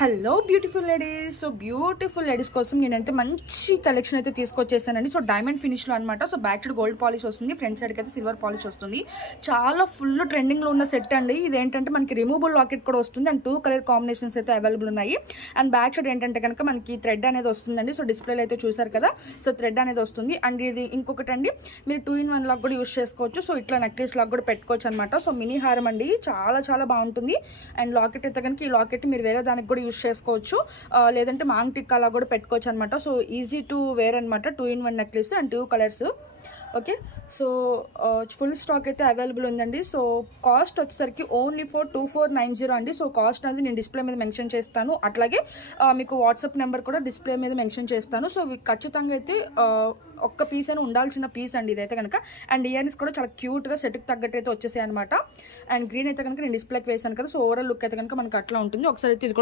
Hello beautiful ladies. So beautiful ladies కోసం నేనైతే మంచి కలెక్షన్ అయితే తీసుకొచ్చేసానండి. సో డైమండ్ ఫినిష్లో అనమాట. So back side gold polish వస్తుంది, ఫ్రంట్ సైడ్కి అయితే సిల్వర్ పాలిష్ వస్తుంది. చాలా ఫుల్ ట్రెండింగ్లో ఉన్న సెట్ అండి. ఇది ఏంటంటే మనకి రిమూవబుల్ లాకెట్ కూడా వస్తుంది అండ్ 2 కలర్ కాంబినేషన్స్ అయితే అవైలబుల్ ఉన్నాయి. అండ్ బ్యాక్ సైడ్ ఏంటంటే కనుక మనకి థ్రెడ్ అనేది వస్తుందండి. సో డిస్ప్లేలో అయితే చూసారు కదా, సో థ్రెడ్ అనేది వస్తుంది. అండ్ ఇది ఇంకొకటి అండి, మీరు 2-in-1 లాగా కూడా యూస్ చేసుకోవచ్చు. సో ఇట్లా నెక్లెస్ లాగా కూడా పెట్టుకోవచ్చు అనమాట. సో మినీ హారం అండి, చాలా చాలా బాగుంటుంది. అండ్ లాకెట్ అయితే కనుక ఈ లాకెట్ మీరు వేరే దానికి కూడా యూస్ చేసుకోవచ్చు, లేదంటే మాంగ్ టిక్ అలా కూడా పెట్టుకోవచ్చు అనమాట. సో ఈజీ టు వేర్ అనమాట. 2-in-1 necklace and 2 colours. Okay, so full stock అయితే అవైలబుల్ ఉందండి. సో కాస్ట్ వచ్చేసరికి ఓన్లీ ఫర్ 2490 అండి. సో కాస్ట్ అనేది నేను డిస్ప్లే మీద మెన్షన్ చేస్తాను, అట్లాగే మీకు వాట్సాప్ నెంబర్ కూడా డిస్ప్లే మీద మెన్షన్ చేస్తాను. సో ఖచ్చితంగా అయితే ఒక్క పీస్ అని ఉండాల్సిన పీస్ అండి ఇదైతే కనుక. అండ్ ఇయర్స్ కూడా చాలా క్యూట్గా సెట్కి తగ్గట్టు అయితే వచ్చేసాయి అనమాట. అండ్ గ్రీన్ అయితే కనుక నేను డిస్ప్లేకి వేసాను కదా. సో ఓవరాల్ లుక్ అయితే కనుక మనకు అట్లా ఉంటుంది. ఒకసారి అయితే ఇది